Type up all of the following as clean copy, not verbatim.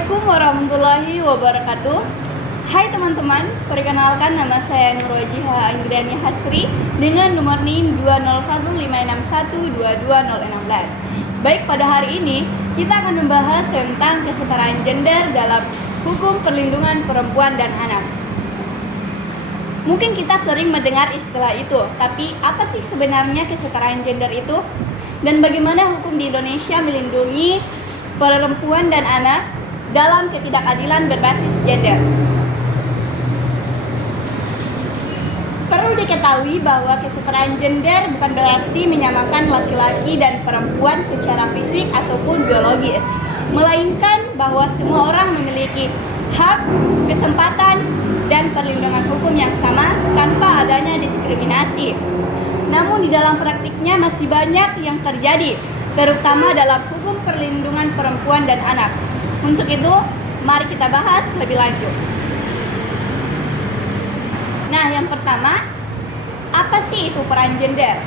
Assalamualaikum warahmatullahi wabarakatuh. Hai teman-teman, perkenalkan nama saya Nurwajiha Indriani Hasri dengan nomor NIM 20156122016. Baik, pada hari ini kita akan membahas tentang kesetaraan gender dalam hukum perlindungan perempuan dan anak. Mungkin kita sering mendengar istilah itu, tapi apa sih sebenarnya kesetaraan gender itu? Dan bagaimana hukum di Indonesia melindungi perempuan dan anak dalam ketidakadilan berbasis gender? Perlu diketahui bahwa kesetaraan gender bukan berarti menyamakan laki-laki dan perempuan secara fisik ataupun biologis, melainkan bahwa semua orang memiliki hak, kesempatan, dan perlindungan hukum yang sama tanpa adanya diskriminasi. Namun di dalam praktiknya masih banyak yang terjadi, terutama dalam hukum perlindungan perempuan dan anak. Untuk itu, mari kita bahas lebih lanjut. Nah, yang pertama, apa sih itu peran gender?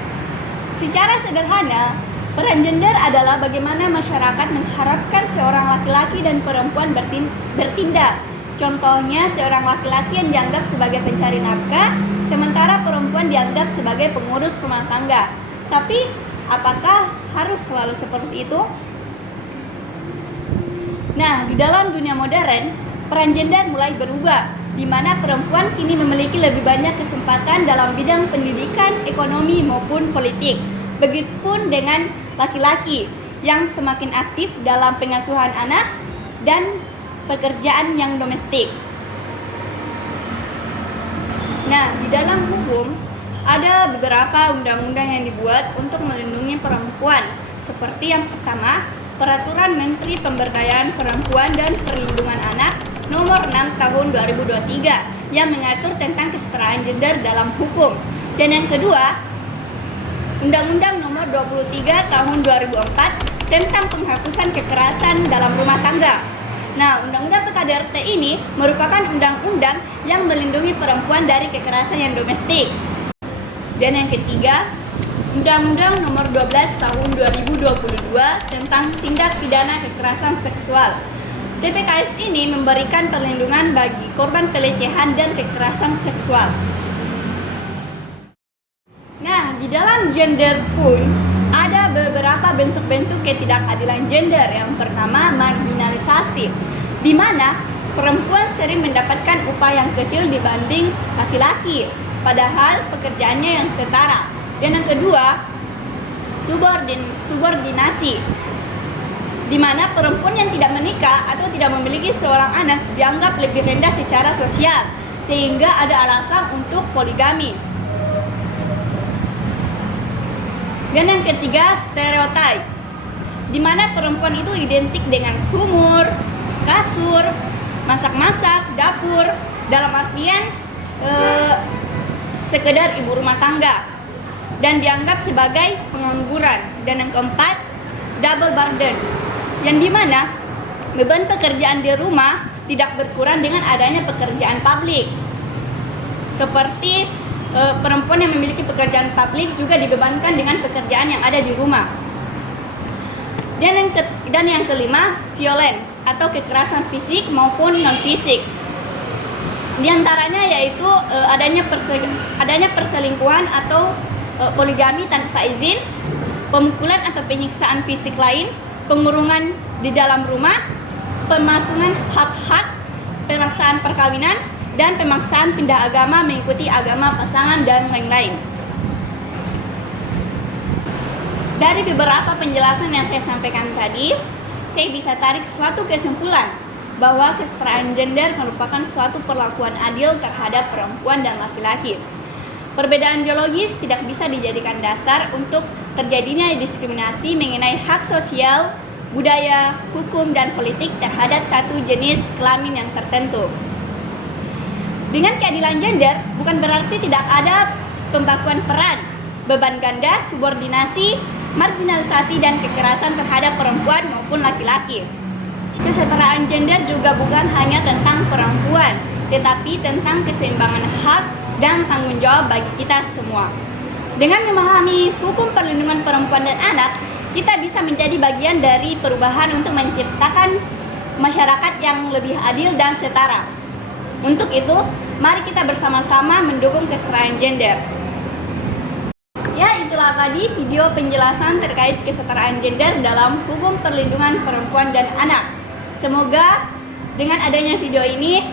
Secara sederhana, peran gender adalah bagaimana masyarakat mengharapkan seorang laki-laki dan perempuan bertindak. Contohnya, seorang laki-laki yang dianggap sebagai pencari nafkah, sementara perempuan dianggap sebagai pengurus rumah tangga. Tapi, apakah harus selalu seperti itu? Nah, di dalam dunia modern, peran gender mulai berubah, di mana perempuan kini memiliki lebih banyak kesempatan dalam bidang pendidikan, ekonomi, maupun politik. Begitupun dengan laki-laki yang semakin aktif dalam pengasuhan anak dan pekerjaan yang domestik. Nah, di dalam hukum ada beberapa undang-undang yang dibuat untuk melindungi perempuan. Seperti yang pertama, Peraturan Menteri Pemberdayaan Perempuan dan Perlindungan Anak Nomor 6 Tahun 2023 yang mengatur tentang kesetaraan gender dalam hukum. Dan yang kedua, Undang-Undang Nomor 23 Tahun 2004 tentang penghapusan kekerasan dalam rumah tangga. Nah, Undang-Undang PKDRT ini merupakan undang-undang yang melindungi perempuan dari kekerasan yang domestik. Dan yang ketiga, Undang-Undang Nomor 12 Tahun 2022 tentang tindak pidana kekerasan seksual. TPKS ini memberikan perlindungan bagi korban pelecehan dan kekerasan seksual. Nah, di dalam gender pun ada beberapa bentuk-bentuk ketidakadilan gender. Yang pertama, marginalisasi, di mana perempuan sering mendapatkan upah yang kecil dibanding laki-laki, padahal pekerjaannya yang setara. Dan yang kedua, subordinasi, di mana perempuan yang tidak menikah atau tidak memiliki seorang anak dianggap lebih rendah secara sosial, sehingga ada alasan untuk poligami. Dan yang ketiga, stereotip, di mana perempuan itu identik dengan sumur, kasur, masak-masak, dapur, dalam artian sekedar ibu rumah tangga, dan dianggap sebagai pengangguran. Dan yang keempat, double burden, yang dimana beban pekerjaan di rumah tidak berkurang dengan adanya pekerjaan publik. Seperti perempuan yang memiliki pekerjaan publik juga dibebankan dengan pekerjaan yang ada di rumah. Dan yang kelima, violence atau kekerasan fisik maupun non fisik. Di antaranya yaitu adanya perselingkuhan atau poligami tanpa izin, pemukulan atau penyiksaan fisik lain, pengurungan di dalam rumah, pemasungan hak-hak, pemaksaan perkawinan, dan pemaksaan pindah agama mengikuti agama pasangan, dan lain-lain. Dari beberapa penjelasan yang saya sampaikan tadi, saya bisa tarik suatu kesimpulan bahwa kesetaraan gender merupakan suatu perlakuan adil terhadap perempuan dan laki-laki. Perbedaan biologis tidak bisa dijadikan dasar untuk terjadinya diskriminasi mengenai hak sosial, budaya, hukum, dan politik terhadap satu jenis kelamin yang tertentu. Dengan keadilan gender, bukan berarti tidak ada pembakuan peran, beban ganda, subordinasi, marginalisasi, dan kekerasan terhadap perempuan maupun laki-laki. Kesetaraan gender juga bukan hanya tentang perempuan, tetapi tentang keseimbangan hak dan tanggung jawab bagi kita semua. Dengan memahami hukum perlindungan perempuan dan anak, kita bisa menjadi bagian dari perubahan untuk menciptakan masyarakat yang lebih adil dan setara. Untuk itu, mari kita bersama-sama mendukung kesetaraan gender. Ya, itulah tadi video penjelasan terkait kesetaraan gender dalam hukum perlindungan perempuan dan anak. Semoga dengan adanya video ini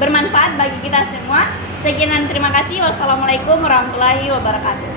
bermanfaat bagi kita semua. Sekian dan terima kasih. Wassalamualaikum warahmatullahi wabarakatuh.